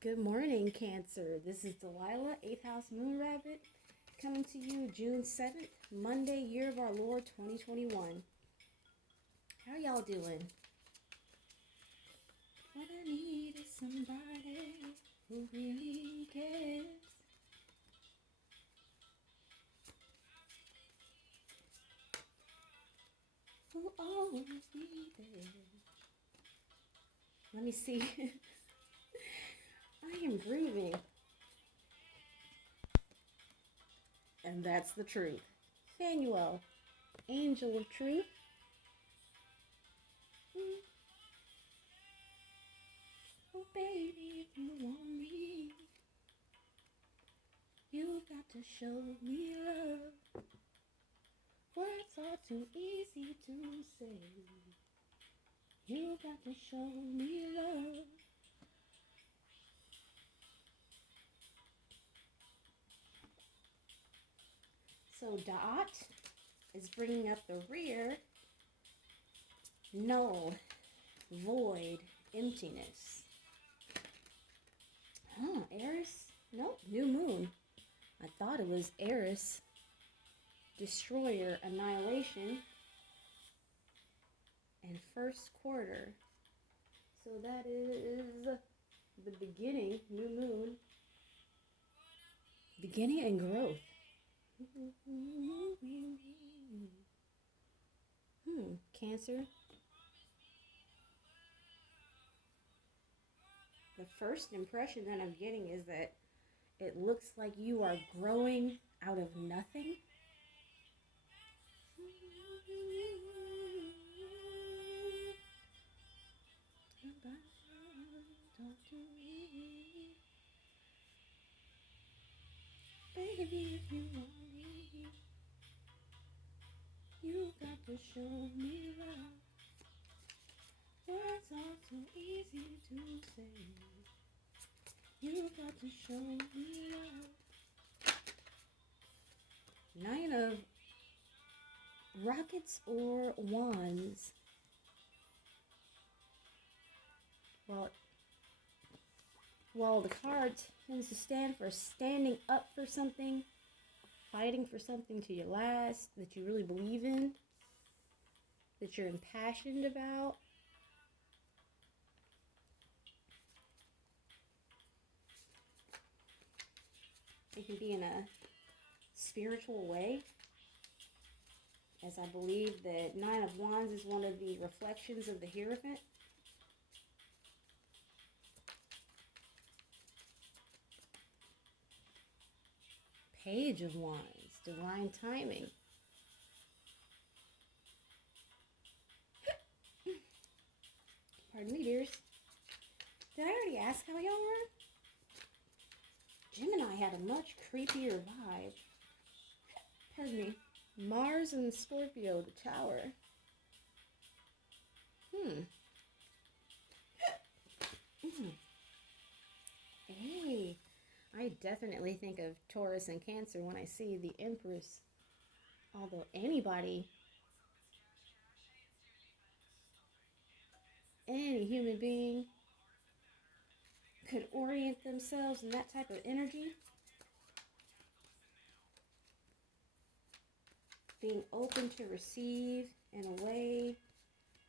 Good morning, Cancer. This is Delilah, 8th House Moon Rabbit, coming to you June 7th, Monday, year of our Lord 2021. How y'all doing? What I need is somebody who really cares. Who'll always be there. Let me see. I am grooving. And that's the truth. Fanuel, Angel of Truth. Oh, baby, if you want me, you got to show me love. Words are too easy to say. You got to show me love. So Dot is bringing up the rear. Null, void, emptiness. Huh, Eris? Nope, new moon. I thought it was Eris. Destroyer, annihilation. And first quarter. So that is the beginning, new moon. Beginning and growth. Cancer. The first impression that I'm getting is that it looks like you are growing out of nothing. Talk to me. Baby, if you want me, you got to show me love. Words are too easy to say. You got to show me love. 9 of rockets or wands. Well, the card tends to stand for standing up for something, fighting for something to your last, that you really believe in, that you're impassioned about. It can be in a spiritual way, as I believe that 9 of Wands is one of the reflections of the Hierophant. Page of Wands, divine timing. Pardon me, dears. Did I already ask how y'all were? Gemini had a much creepier vibe. Pardon me. Mars and Scorpio, the Tower. Hey, I definitely think of Taurus and Cancer when I see the Empress. Although any human being could orient themselves in that type of energy. Being open to receive in a way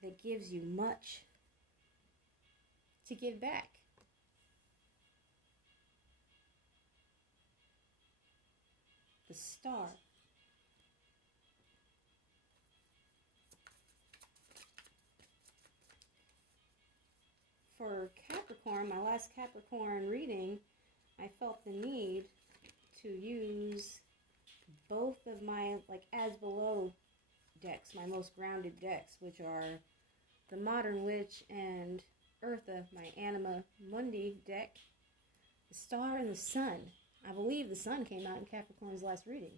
that gives you much to give back. The Star. For Capricorn, my last Capricorn reading, I felt the need to use both of my as below decks, my most grounded decks, which are the Modern Witch and Eartha, my Anima Mundi deck, the Star and the Sun. I believe the Sun came out in Capricorn's last reading.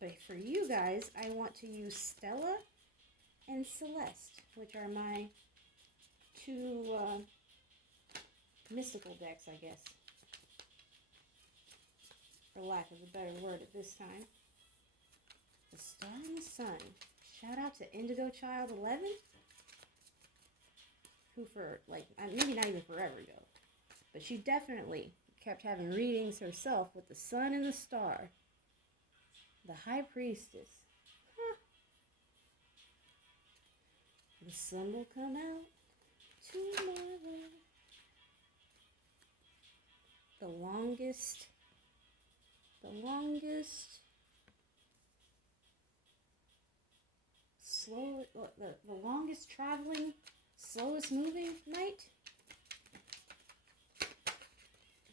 But for you guys, I want to use Stella and Celeste, which are my 2 mystical decks, I guess, for lack of a better word at this time. The star and the sun. Shout out to Indigo Child 11, who for like, maybe not even forever ago, but she definitely kept having readings herself with the sun and the star. The High Priestess. Huh. The sun will come out tomorrow. The longest the longest traveling, slowest moving night.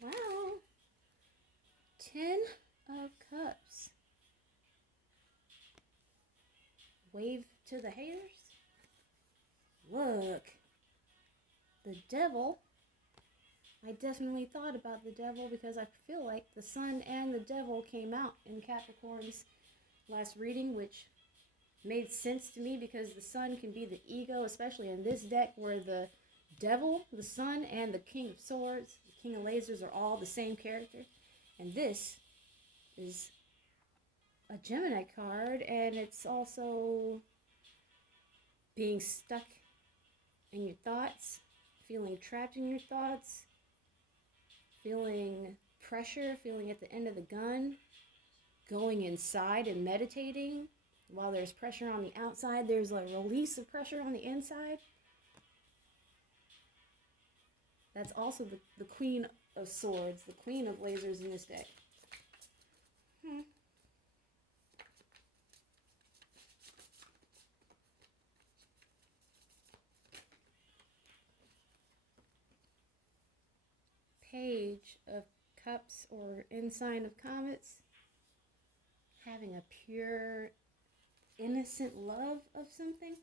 Wow. 10 of Cups. Wave to the haters. Look. The Devil. I definitely thought about the Devil because I feel like the Sun and the Devil came out in Capricorn's last reading, which made sense to me because the Sun can be the ego, especially in this deck where the Devil, the Sun, and the King of Swords, the King of Lasers are all the same character. And this is a Gemini card, and it's also being stuck in your thoughts, feeling trapped in your thoughts, feeling pressure, feeling at the end of the gun, going inside and meditating. While there's pressure on the outside, there's a release of pressure on the inside. That's also the Queen of Swords, the Queen of Lasers in this deck. Page of Cups or Ensign of Comets. Having a pure, innocent love of something.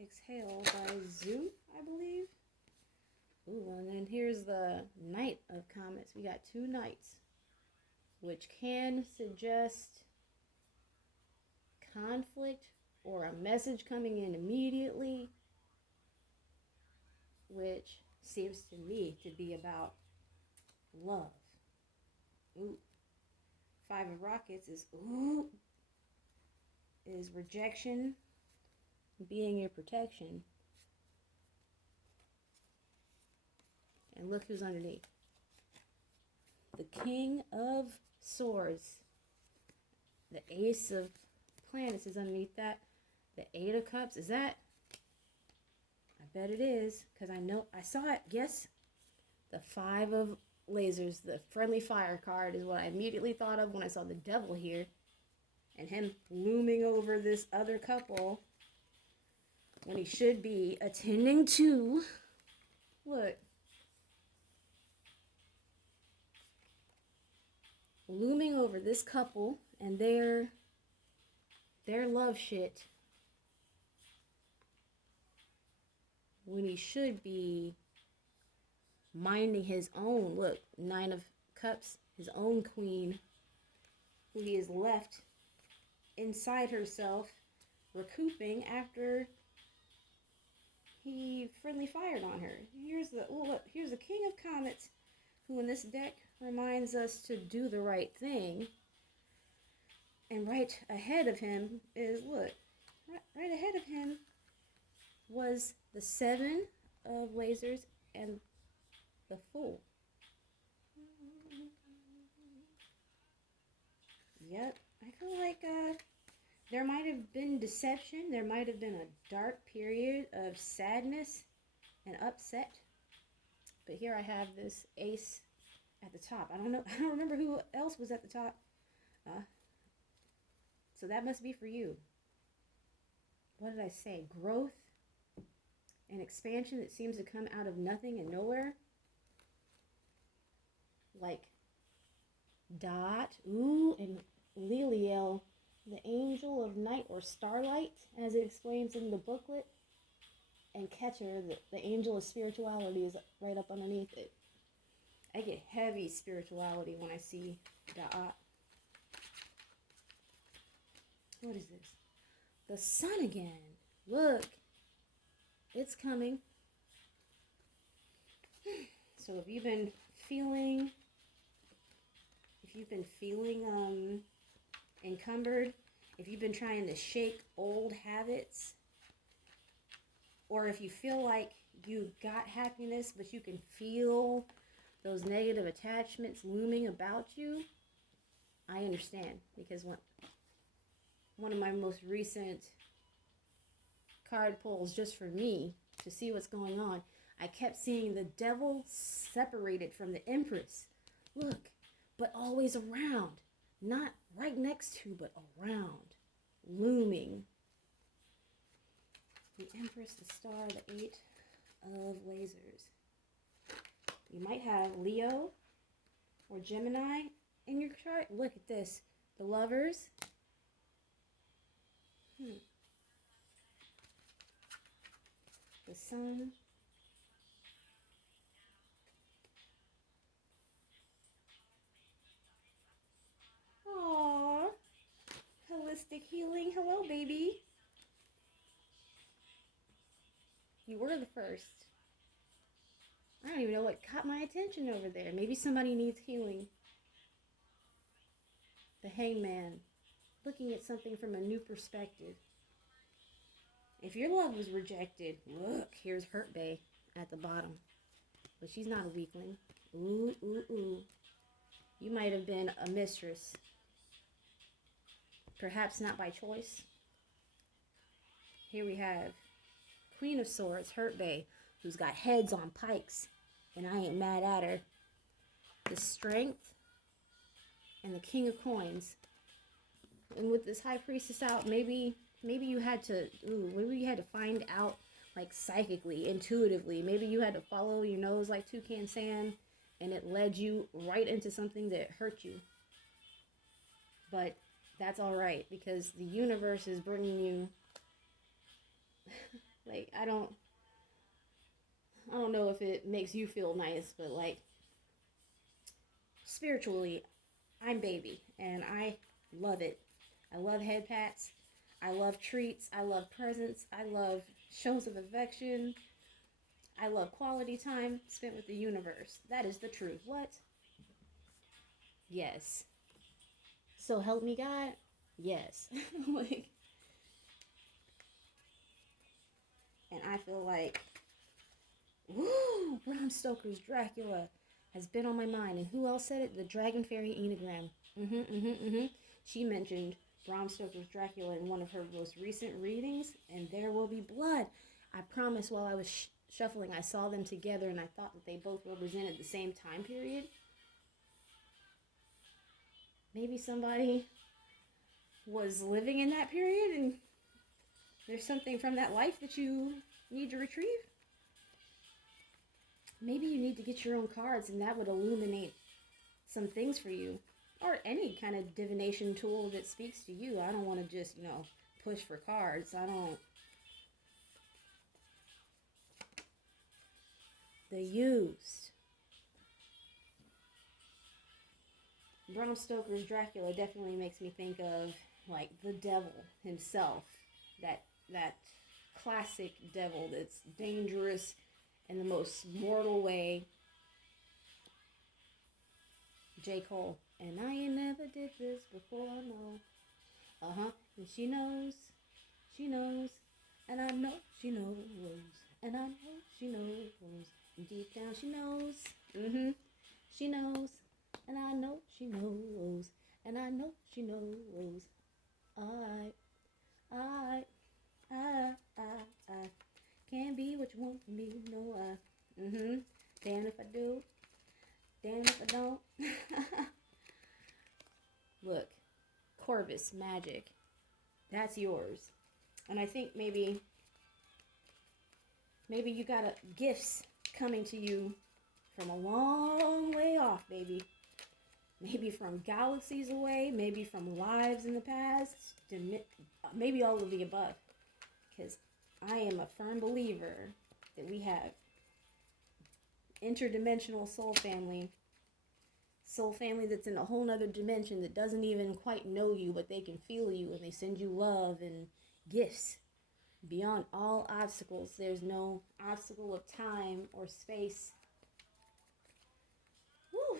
Exhale by Zoo, I believe. Ooh, and then here's the Knight of Comets. We got 2 Knights, which can suggest conflict or a message coming in immediately, which seems to me to be about love. Ooh. 5 of Rockets is rejection being your protection. And look who's underneath. The King of Swords. The Ace of Planets is underneath that. The 8 of Cups. Is that? I bet it is. Because I know. I saw it. Yes. The 5 of Lasers. The Friendly Fire card is what I immediately thought of when I saw the Devil here. And him looming over this other couple. When he should be attending to. Look. Looming over this couple and their love shit when he should be minding his own. Look, 9 of Cups, his own queen, who he has left inside herself, recouping after he friendly fired on her. Here's the here's the King of Comets, who in this deck reminds us to do the right thing. And right ahead of him is, look, right ahead of him was the 7 of Lasers and the Fool. Yep, I feel like there might have been deception. There might have been a dark period of sadness and upset. But here I have this Ace at the top. I don't remember who else was at the top. So that must be for you. What did I say? Growth and expansion that seems to come out of nothing and nowhere. Like Dot, and Liliel, the angel of night or starlight, as it explains in the booklet. And Catcher, the angel of spirituality, is right up underneath it. I get heavy spirituality when I see Da'at. What is this? the sun again. Look, it's coming. So if you've been feeling encumbered, if you've been trying to shake old habits, or if you feel like you got happiness but you can feel those negative attachments looming about you, I understand, because one of my most recent card pulls just for me to see what's going on, I kept seeing the devil separated from the Empress. Look, but always around. Not right next to, but around. Looming. The Empress, the Star, the Eight of Lasers. You might have Leo or Gemini in your chart. Look at this. The Lovers. The Sun. Aww. Holistic healing. Hello, baby. You were the first. I don't even know what caught my attention over there. Maybe somebody needs healing. The Hangman. Looking at something from a new perspective. If your love was rejected, look, here's Hurt Bay at the bottom. But she's not a weakling. Ooh, ooh, ooh. You might have been a mistress. Perhaps not by choice. Here we have Queen of Swords, Hurt Bay, who's got heads on pikes. And I ain't mad at her. The Strength and the King of Coins. And with this High Priestess out, maybe you had to find out, like, psychically, intuitively. Maybe you had to follow your nose like toucan sand, and it led you right into something that hurt you. But that's all right, because the universe is bringing you, like, I don't know if it makes you feel nice, but, like, spiritually, I'm baby, and I love it. I love head pats. I love treats. I love presents. I love shows of affection. I love quality time spent with the universe. That is the truth. What? Yes. So help me God? Yes. Like, and I feel like, woo, Bram Stoker's Dracula has been on my mind. And who else said it? The Dragon Fairy Enneagram. She mentioned Bram Stoker's Dracula in one of her most recent readings, and there will be blood. I promise, while I was shuffling, I saw them together, and I thought that they both represented the same time period. Maybe somebody was living in that period, and there's something from that life that you need to retrieve. Maybe you need to get your own cards, and that would illuminate some things for you. Or any kind of divination tool that speaks to you. I don't want to just, push for cards. I don't. The Used. Bram Stoker's Dracula definitely makes me think of, like, the devil himself. That classic devil that's dangerous in the most mortal way. J. Cole. And I ain't never did this before, no. And she knows, and I know she knows, and I know she knows, and deep down she knows, she knows, and I know she knows, and I know she knows. I can't be what you want from me, no, damn if I do, damn if I don't. Look, Corvus magic. That's yours. And I think maybe you got gifts coming to you from a long way off, baby. Maybe from galaxies away, maybe from lives in the past, maybe all of the above. Because I am a firm believer that we have interdimensional soul family that's in a whole nother dimension that doesn't even quite know you, but they can feel you, and they send you love and gifts beyond all obstacles. There's no obstacle of time or space. Woo.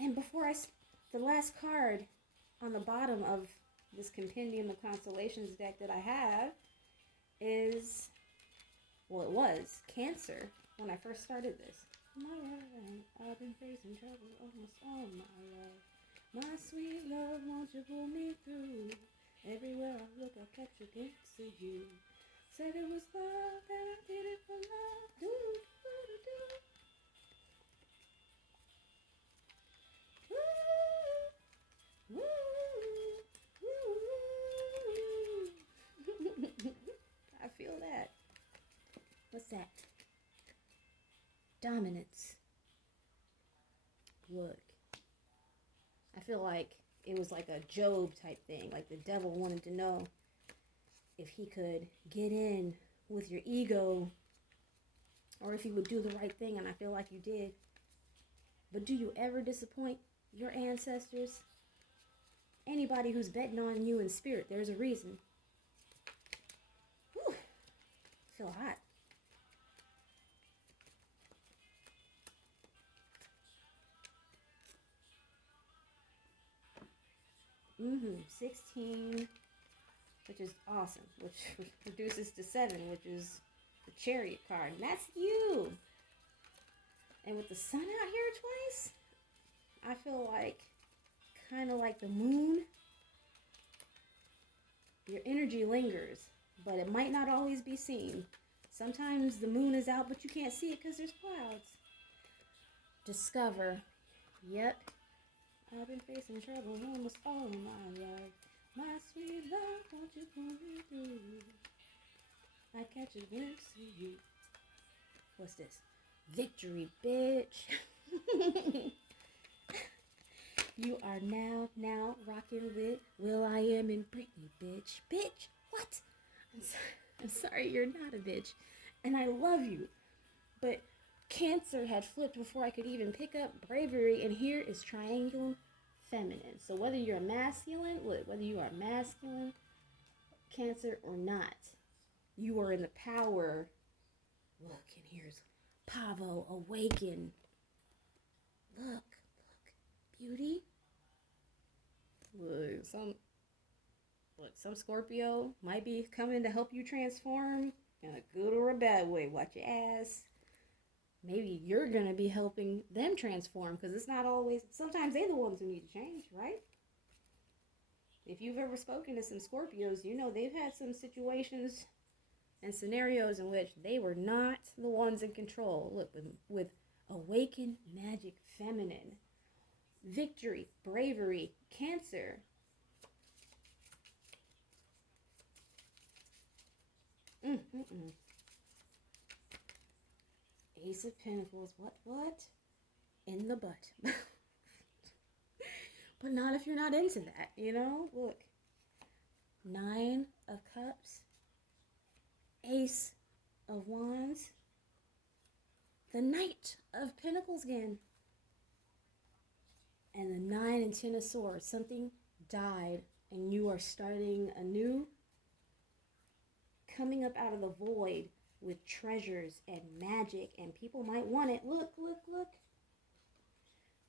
And the last card on the bottom of this compendium of constellations deck that I have is, well, it was Cancer when I first started this. I've been facing trouble almost all my life. My sweet love, won't you pull me through? Everywhere I look, I catch a glimpse of you. Said it was love, that I did it for love. Do, do, do. I feel that. What's that? Dominance. Look. I feel like it was like a Job type thing. Like the devil wanted to know if he could get in with your ego or if he would do the right thing, and I feel like you did. But do you ever disappoint your ancestors? Anybody who's betting on you in spirit, there's a reason. Whew. I feel hot. Mm-hmm. 16, which is awesome, which reduces to 7, which is the Chariot card. And that's you. And with the sun out here twice, I feel like, kind of like the moon, your energy lingers, but it might not always be seen. Sometimes the moon is out, but you can't see it because there's clouds. Discover. Yep. I've been facing trouble almost all of my life. My sweet love, won't you pull me through? I catch a glimpse of you. What's this? Victory, bitch. You are now rocking with will.i.am and Britney, bitch. Bitch, what? I'm sorry, you're not a bitch. And I love you. But Cancer had flipped before I could even pick up bravery, and here is triangle feminine. So whether you're masculine, whether you are masculine, Cancer, or not, you are in the power. Look, and here's Pavo, awaken. Look, beauty. Look, some Scorpio might be coming to help you transform in a good or a bad way. Watch your ass. Maybe you're going to be helping them transform, because it's not always, sometimes they're the ones who need to change, right? If you've ever spoken to some Scorpios, you know they've had some situations and scenarios in which they were not the ones in control. Look, with awakened magic feminine, victory, bravery, Cancer. Ace of Pentacles. What? In the butt. But not if you're not into that, you know? Look. 9 of Cups. Ace of Wands. The Knight of Pentacles again. And the 9 and 10 of Swords. Something died and you are starting anew. Coming up out of the void with treasures and magic, and people might want it. Look.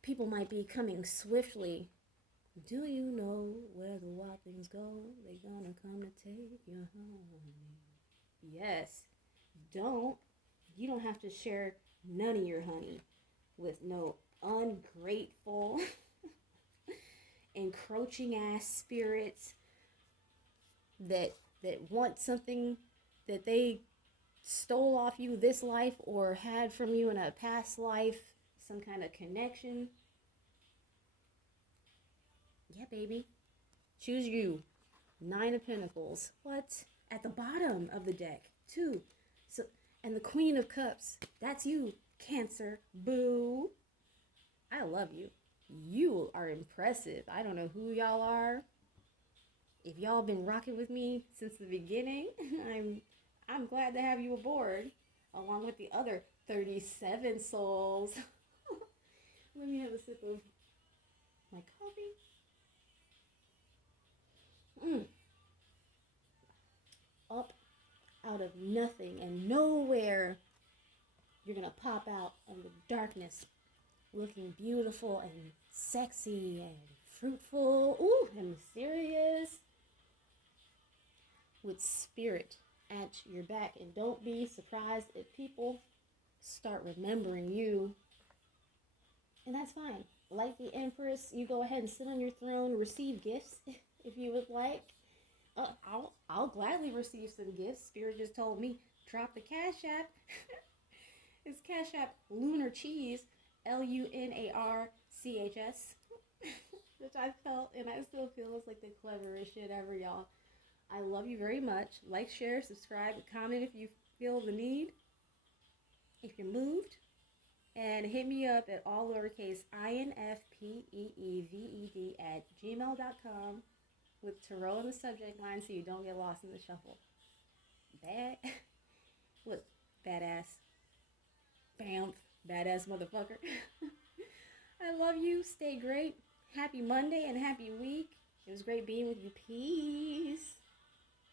People might be coming swiftly. Do you know where the wild things go? They gonna come to take you home. Yes. You don't have to share none of your honey with no ungrateful, encroaching ass spirits that want something that they stole off you this life or had from you in a past life, some kind of connection. Yeah, baby. Choose you. 9 of Pentacles. What? At the bottom of the deck, too. So, and the Queen of Cups. That's you, Cancer. Boo. I love you. You are impressive. I don't know who y'all are. If y'all been rocking with me since the beginning, I'm glad to have you aboard, along with the other 37 souls. Let me have a sip of my coffee. out of nothing and nowhere, you're going to pop out of the darkness looking beautiful and sexy and fruitful, ooh, and mysterious, with spirit at your back. And don't be surprised if people start remembering you. And that's fine. Like the Empress, you go ahead and sit on your throne, receive gifts if you would like. I'll gladly receive some gifts. Spirit just told me, drop the CashApp. It's CashApp lunarchs, LUNARCHS, which I felt and I still feel is like the cleverest shit ever, y'all. I love you very much. Like, share, subscribe, comment if you feel the need, if you're moved, and hit me up at all lowercase infpeeved at gmail.com with tarot in the subject line so you don't get lost in the shuffle. Look, badass. Bam, badass motherfucker. I love you. Stay great. Happy Monday and happy week. It was great being with you. Peace.